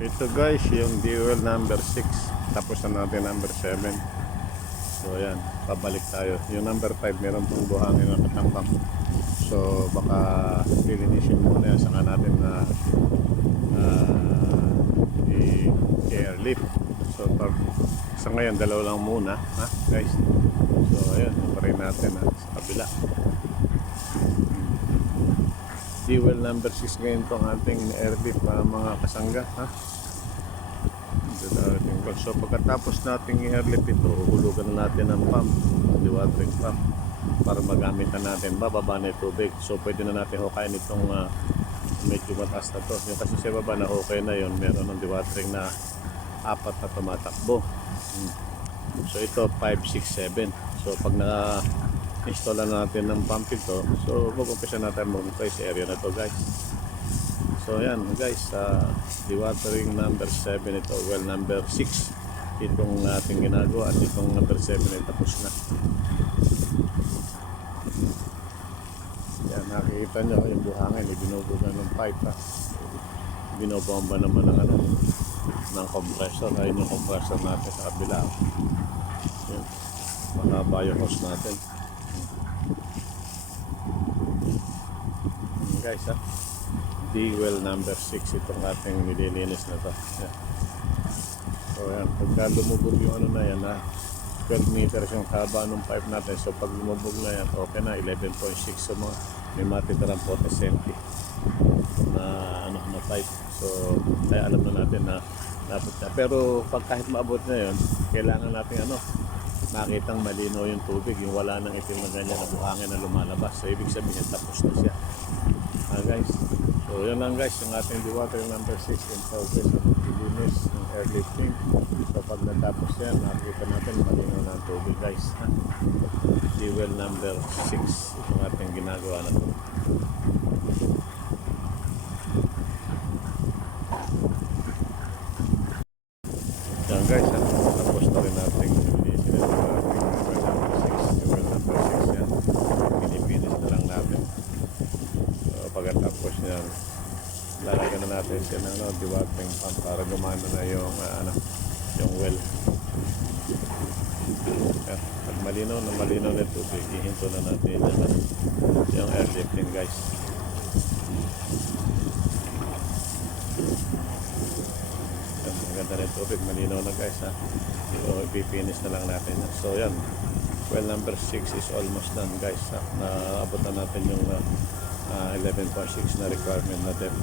Ito guys, yung dual number 6. Tapos na natin number 7. So ayan, pabalik tayo. Yung number 5 meron pong buhangin na katambang. So baka lilinisin muna yan. Saka natin na i-airlift. So sa ngayon, dalawa lang muna. Ha guys? So ayan, iparin natin sa kabila. Dual number 6 ngayon itong ating airlift mga kasangga. Ha? So pagkatapos nating i-airlift ito, uhulugan na natin ang pump, dewatering pump, para magamit na natin, bababa na yung tubig. So pwede na natin hukayin itong medyo mataas na to. Yung kasi sa baba na okay na yon, meron ng dewatering na 4 na tumatakbo. So ito 5, 6, 7. So pag na-install na natin ng pump ito, so mag-umpisa natin mag-apply sa area na to guys. So yan guys, dewatering number 7 ito, well number 6 itong ating ginagawa, at itong number 7 ay tapos na. Yan, nakikita nyo yung buhangin, binubuga ng pipe, binobomba naman ng ng compressor. Ayun yung compressor natin sa kabila. Yan, mahaba yung hose natin. Yan guys, dual number 6 itong ating nililinis na to. Yan. So yan, pagka lumubog yung ano na yan, 12 meters yung haba ng pipe natin. So pag lumubog na yan, okay na, 11.6. So may matitirang 40 cm na pipe. So kaya alam na natin na dapat na. Pero pag kahit maabot na yun, kailangan natin makitang malinaw yung tubig, yung wala nang itim na ganyan na buhangin na lumalabas. So ibig sabihin tapos na siya. Guys, so yan lang guys, yung ating dewatering number 6 in progress of linis ng airlifting. So pag natapos yan, nakikita natin malinaw na ang tubig guys. Dual number 6 itong ating ginagawa na ito. Yan guys, tapos na rin natin linisin ito ng ating dual number 6 yan. Pinipinis na lang natin. So pagkatapos yan, lalagyan na natin siya ng dewatering pump para gumana na yung well. Pag malinaw na tubig, ihinto na natin yung airlifting guys. Ang ganda na yung tubig, malinaw na guys ha. So ipipinish na lang natin. So yan, well number 6 is almost done guys ha. Naabot na natin yung 11.6 na requirement na depth.